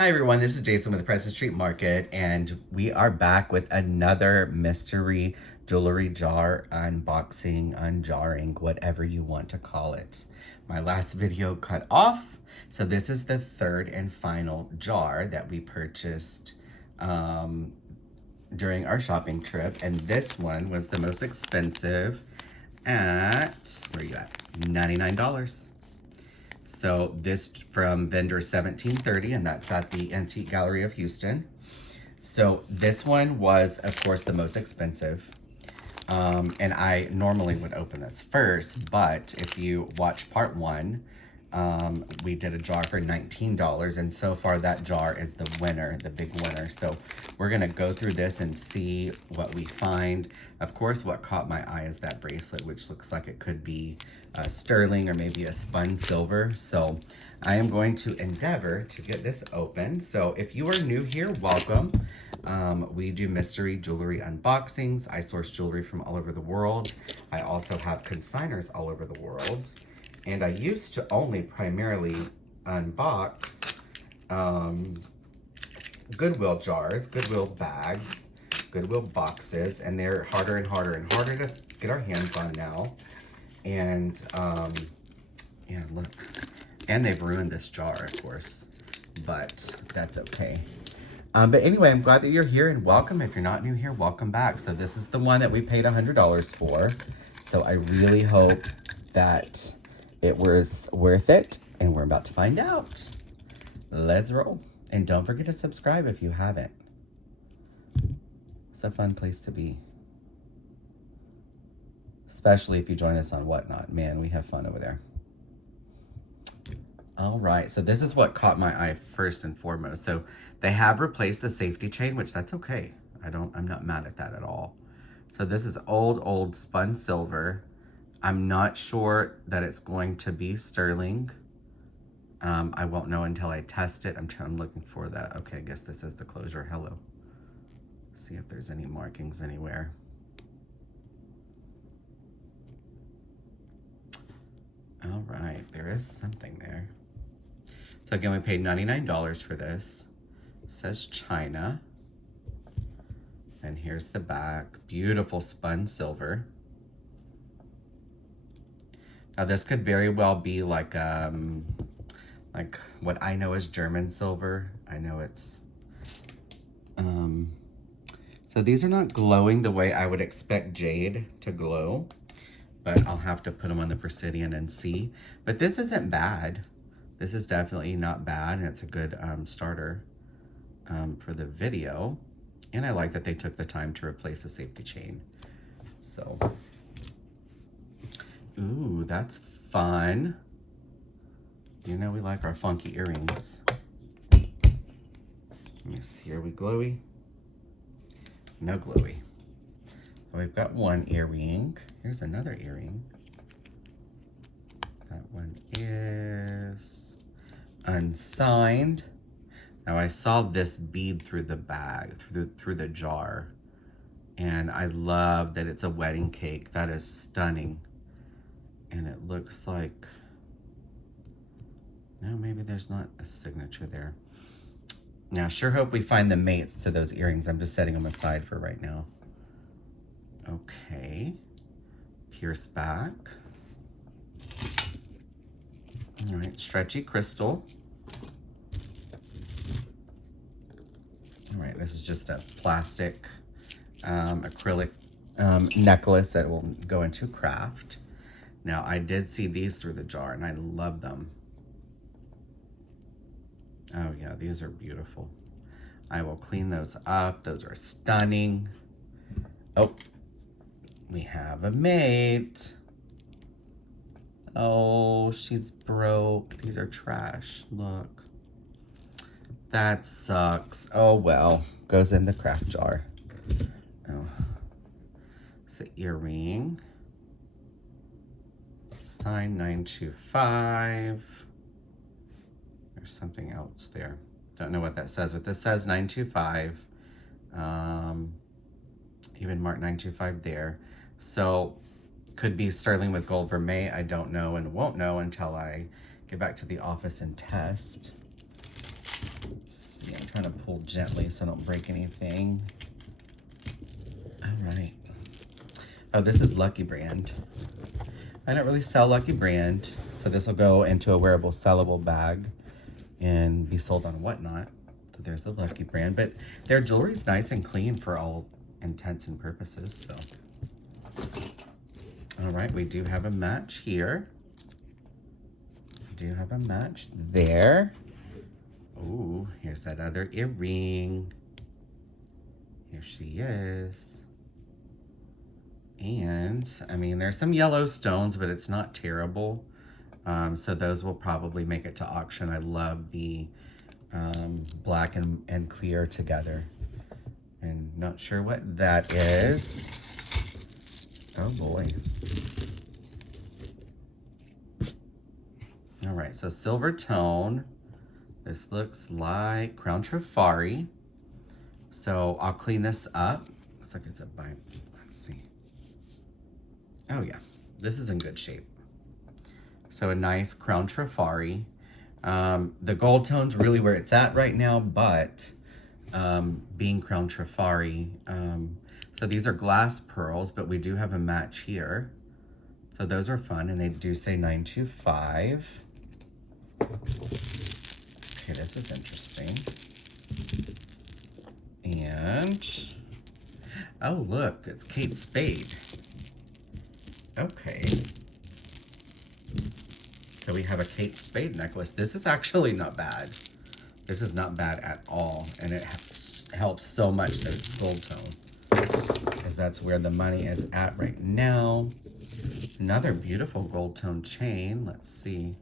Hi everyone, this is Jason with the Preston Street Market, and we are back with another mystery jewelry jar unboxing, unjarring, whatever you want to call it. My last video cut off, so this is the third and final jar that we purchased during our shopping trip, and this one was the most expensive at, where are you at? $99. So this from vendor 1730, and that's at the Antique Gallery of Houston. So this one was, of course, the most expensive. And I normally would open this first, but if you watch part one, we did a jar for $19, and so far that jar is the winner, the big winner. So we're gonna go through this and see what we find. Of course, what caught my eye is that bracelet, which looks like it could be sterling or maybe a spun silver. So I am going to endeavor to get this open. So if you are new here, welcome. We do mystery jewelry unboxings. I source jewelry from all over the world. I also have consigners all over the world. And I used to only primarily unbox Goodwill jars, Goodwill bags, Goodwill boxes, and they're harder and harder and harder to get our hands on now. And yeah, look. And they've ruined this jar, of course, but that's okay. But anyway, I'm glad that you're here, and welcome. If you're not new here, welcome back. So this is the one that we paid $100 for. So I really hope that it was worth it, and we're about to find out. Let's roll. And don't forget to subscribe if you haven't. It's a fun place to be. Especially if you join us on Whatnot. Man, we have fun over there. All right, so this is what caught my eye first and foremost. So they have replaced the safety chain, which that's okay. I'm not mad at that at all. So this is old spun silver. I'm not sure that it's going to be sterling. I won't know until I test it. I'm looking for that. Okay, I guess this is the closure. Hello. See if there's any markings anywhere. All right, there is something there. So again, we paid $99 for this. It says China. And here's the back. Beautiful spun silver. Now this could very well be like what I know as German silver. I know it's, so these are not glowing the way I would expect jade to glow, but I'll have to put them on the Presidian and see. But this isn't bad. This is definitely not bad, and it's a good starter for the video. And I like that they took the time to replace the safety chain. So, ooh, that's fun. You know we like our funky earrings. Yes, here we glowy. No glowy. So we've got one earring. Here's another earring. That one is unsigned. Now I saw this bead through the bag, through the jar. And I love that it's a wedding cake. That is stunning. And it looks like, no, maybe there's not a signature there. Now, sure hope we find the mates to those earrings. I'm just setting them aside for right now. Okay. Pierce back. All right, stretchy crystal. All right, this is just a plastic acrylic necklace that will go into craft. Now, I did see these through the jar, and I love them. Oh, yeah, these are beautiful. I will clean those up. Those are stunning. Oh, we have a mate. Oh, she's broke. These are trash. Look. That sucks. Oh, well. Goes in the craft jar. Oh. It's an earring. Sign 925. There's something else there. Don't know what that says, but this says 925. Even mark 925 there. So could be sterling with gold vermeil. I don't know and won't know until I get back to the office and test. Let's see, I'm trying to pull gently so I don't break anything. All right. Oh, this is Lucky Brand. I don't really sell Lucky Brand, so this will go into a wearable sellable bag and be sold on Whatnot. So there's the Lucky Brand, but their jewelry's nice and clean for all intents and purposes, so. All right, we do have a match here. We do have a match there. Ooh, here's that other earring. Here she is. And, I mean, there's some yellow stones, but it's not terrible. So those will probably make it to auction. I love the black and clear together. And not sure what that is. Oh boy. All right, so silver tone. This looks like Crown Trifari. So I'll clean this up. Looks like it's a bite. Let's see. Oh yeah, this is in good shape. So a nice Crown Trifari. The gold tone's really where it's at right now, but being Crown Trifari, so these are glass pearls, but we do have a match here. So those are fun, and they do say 925. Okay, this is interesting. And, oh look, it's Kate Spade. Okay. So we have a Kate Spade necklace. This is actually not bad. This is not bad at all. And it helps so much that it's gold tone, because that's where the money is at right now. Another beautiful gold tone chain. Let's see.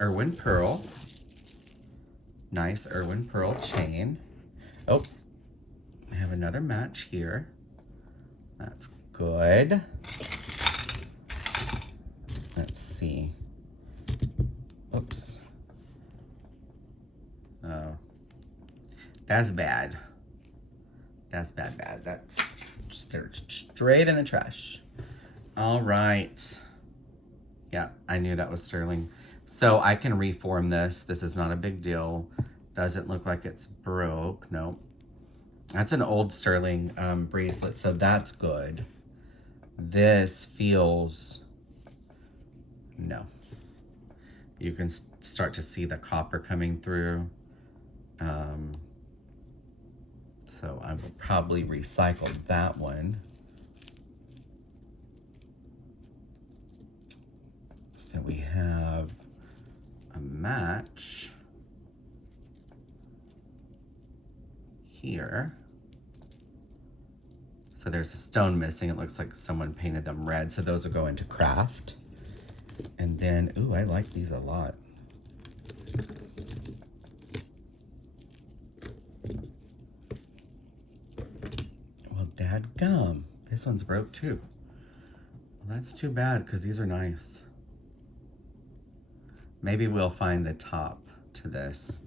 Irwin Pearl. Nice Irwin Pearl chain. Oh, I have another match here. That's good. Let's see. Oops. Oh. That's bad. That's bad. That's just straight in the trash. All right. Yeah, I knew that was sterling. So I can reform this. This is not a big deal. Doesn't look like it's broke. Nope. That's an old sterling bracelet, so that's good. This feels... No. You can start to see the copper coming through. So I will probably recycle that one. So we have a match here. So there's a stone missing. It looks like someone painted them red. So those will go into craft. And then, ooh, I like these a lot. Well, dadgum. This one's broke too. Well, that's too bad, because these are nice. Maybe we'll find the top to this,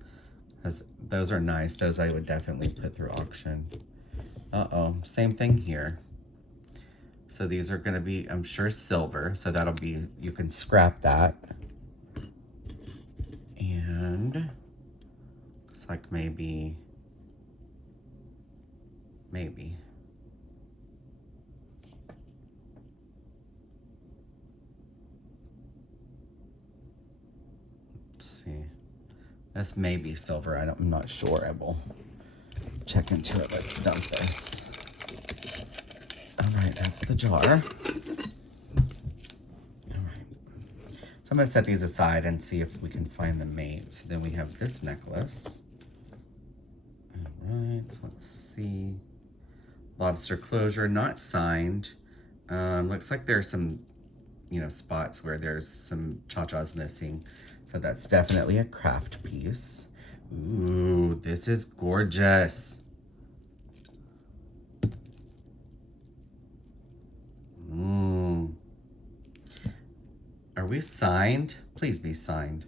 because those are nice. Those I would definitely put through auction. Uh-oh, same thing here. So these are gonna be, I'm sure, silver. So that'll be, you can scrap that. And looks like maybe. Let's see. This may be silver. I'm not sure. I will check into it. Let's dump this. All right, that's the jar. All right. So I'm gonna set these aside and see if we can find the mate. So then we have this necklace. All right, let's see. Lobster closure, not signed. Looks like there's some, spots where there's some cha-chas missing. So that's definitely a craft piece. Ooh, this is gorgeous. Are we signed? Please be signed.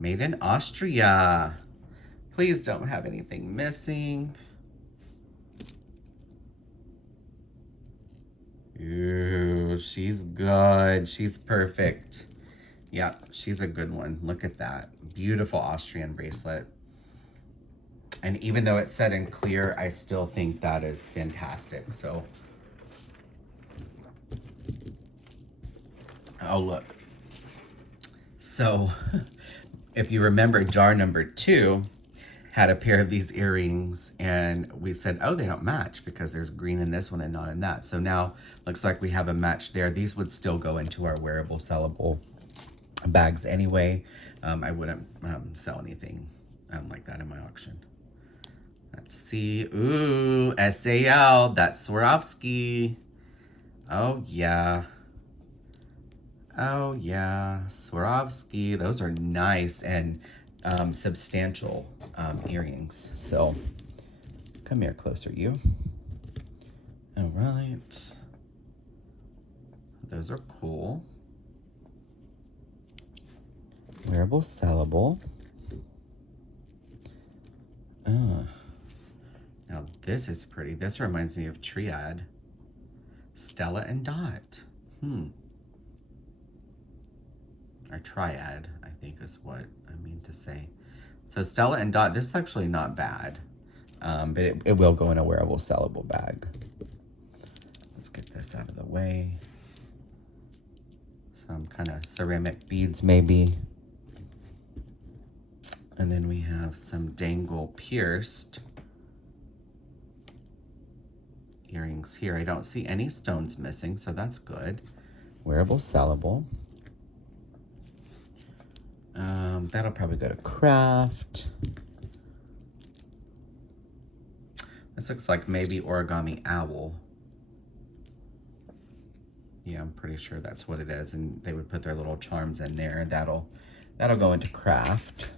Made in Austria. Please don't have anything missing. Ooh, she's good. She's perfect. Yeah, she's a good one. Look at that. Beautiful Austrian bracelet. And even though it's set in clear, I still think that is fantastic. So, oh, look. So, if you remember, jar number 2 had a pair of these earrings, and we said, oh, they don't match because there's green in this one and not in that. So now looks like we have a match there. These would still go into our wearable, sellable bags anyway. I wouldn't sell anything like that in my auction. Let's see. Ooh, SAL. That's Swarovski. Oh, yeah. Oh, yeah. Swarovski. Those are nice and substantial earrings. So, come here closer, you. All right. Those are cool. Wearable, sellable. Now this is pretty. This reminds me of Triad. Stella and Dot. Or Triad, I think is what I mean to say. So Stella and Dot, this is actually not bad. But it will go in a wearable, sellable bag. Let's get this out of the way. Some kind of ceramic beads maybe. And then we have some dangle pierced earrings here. I don't see any stones missing, so that's good. Wearable, sellable. That'll probably go to craft. This looks like maybe origami owl. Yeah, I'm pretty sure that's what it is, and they would put their little charms in there. That'll go into craft.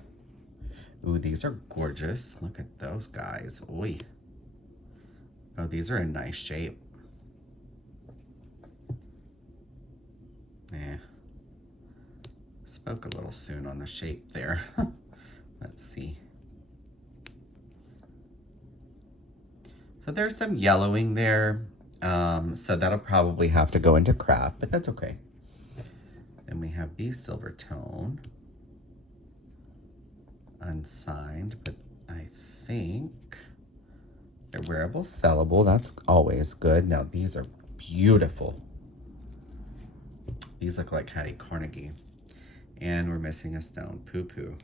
Ooh, these are gorgeous. Look at those guys. Oi. Oh, these are in nice shape. Yeah. Spoke a little soon on the shape there. Let's see. So there's some yellowing there. So that'll probably have to go into craft, but that's okay. Then we have these silver tone. Unsigned, but I think they're wearable, sellable. That's always good. Now these are beautiful. These look like Hattie Carnegie. And we're missing a stone, poo-poo.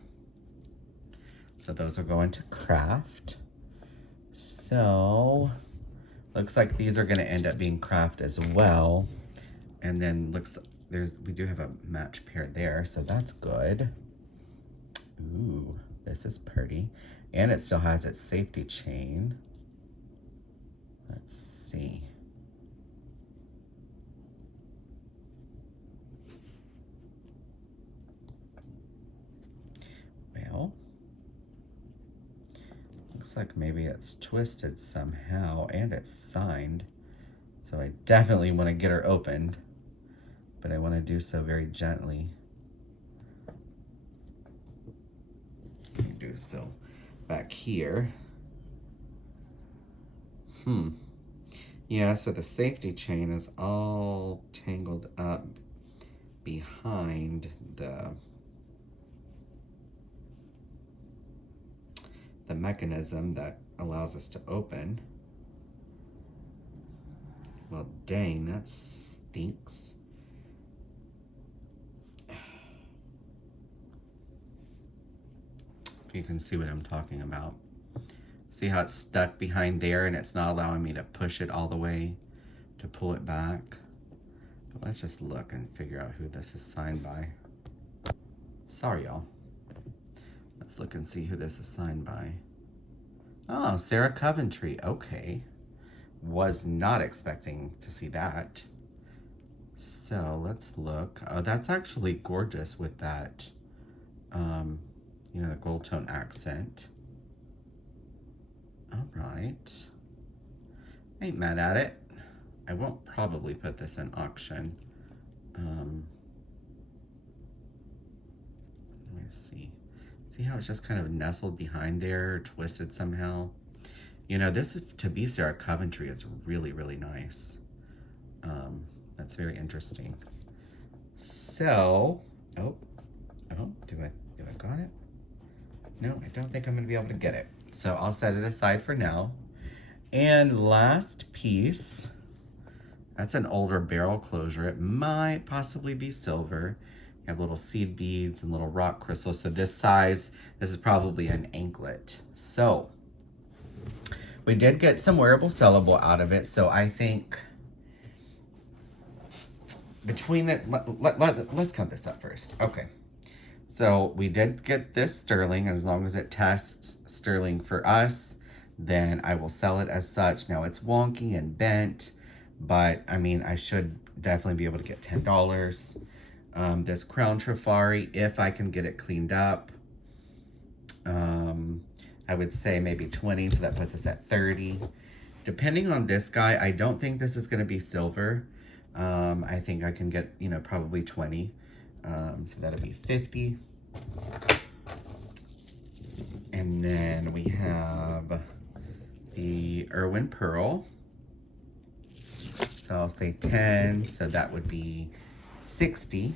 So those will go into craft. So looks like these are gonna end up being craft as well. And then we do have a match pair there, so that's good. Ooh, this is pretty. And it still has its safety chain. Let's see. Well, looks like maybe it's twisted somehow and it's signed. So I definitely want to get her opened, but I want to do so very gently. Do so back here. Yeah, so the safety chain is all tangled up behind the mechanism that allows us to open. Well, dang, that stinks. You can see what I'm talking about. See how it's stuck behind there and it's not allowing me to push it all the way to pull it back. But let's just look and figure out who this is signed by. Sorry, y'all. Let's look and see who this is signed by. Oh, Sarah Coventry. Okay. Was not expecting to see that. So let's look. Oh, that's actually gorgeous with that, you know, the gold tone accent. All right. Ain't mad at it. I won't probably put this in auction. Let me see. See how it's just kind of nestled behind there, twisted somehow? You know, this is, to be Sarah Coventry, is really, really nice. That's very interesting. So, Oh, do I got it? No, I don't think I'm gonna be able to get it. So I'll set it aside for now. And last piece, that's an older barrel closure. It might possibly be silver. You have little seed beads and little rock crystals. So this size, this is probably an anklet. So we did get some wearable sellable out of it. So I think between it, let's count this up first. Okay. So we did get this sterling, and as long as it tests sterling for us, then I will sell it as such. Now it's wonky and bent, but I mean, I should definitely be able to get $10. This Crown Trifari, if I can get it cleaned up, I would say maybe 20, so that puts us at 30. Depending on this guy, I don't think this is gonna be silver. I think I can get, probably 20. So that'll be 50. And then we have the Irwin Pearl. So I'll say 10, so that would be 60.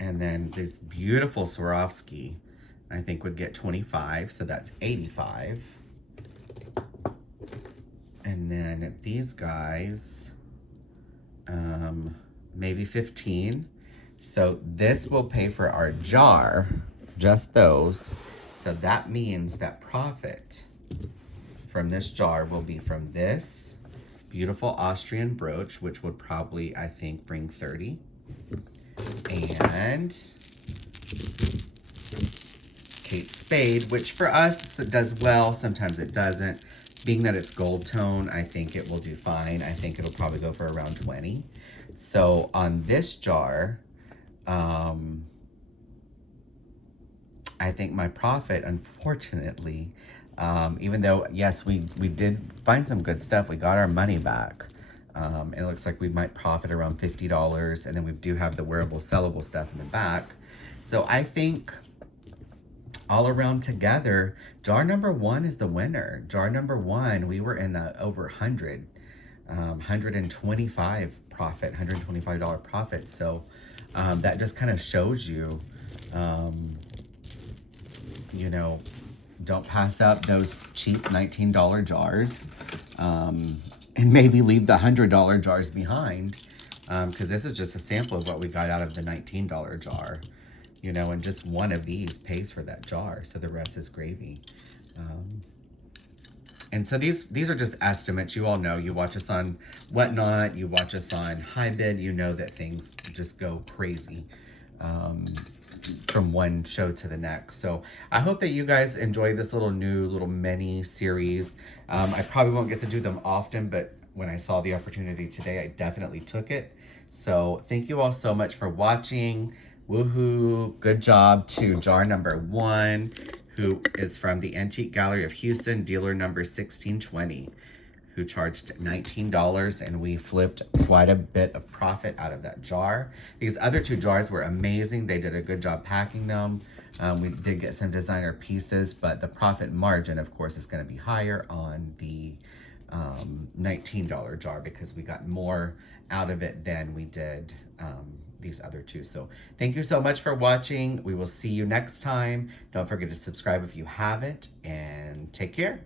And then this beautiful Swarovski, I think would get 25, so that's 85. And then these guys, maybe 15. So this will pay for our jar, just those. So that means that profit from this jar will be from this beautiful Austrian brooch, which would probably, I think, bring 30. And Kate Spade, which for us it does well, sometimes it doesn't. Being that it's gold tone, I think it will do fine. I think it'll probably go for around 20. So on this jar, I think my profit, unfortunately, even though, yes, we did find some good stuff, we got our money back. It looks like we might profit around $50, and then we do have the wearable, sellable stuff in the back. So I think all around together, jar number 1 is the winner. Jar number 1, we were in the over 100, 125 profit, $125 profit. So that just kind of shows you, don't pass up those cheap $19 jars, and maybe leave the $100 jars behind, because this is just a sample of what we got out of the $19 jar, and just one of these pays for that jar, so the rest is gravy. And so these are just estimates. You all know, you watch us on Whatnot, you watch us on High Bid, you know that things just go crazy from one show to the next. So I hope that you guys enjoy this little mini series. I probably won't get to do them often, but when I saw the opportunity today, I definitely took it. So thank you all so much for watching. Woohoo! Good job to jar number 1, who is from the Antique Gallery of Houston, dealer number 1620, who charged $19, and we flipped quite a bit of profit out of that jar. These other 2 jars were amazing. They did a good job packing them. We did get some designer pieces, but the profit margin, of course, is going to be higher on the $19 jar because we got more out of it than we did these other 2. So thank you so much for watching. We will see you next time. Don't forget to subscribe if you haven't, and take care.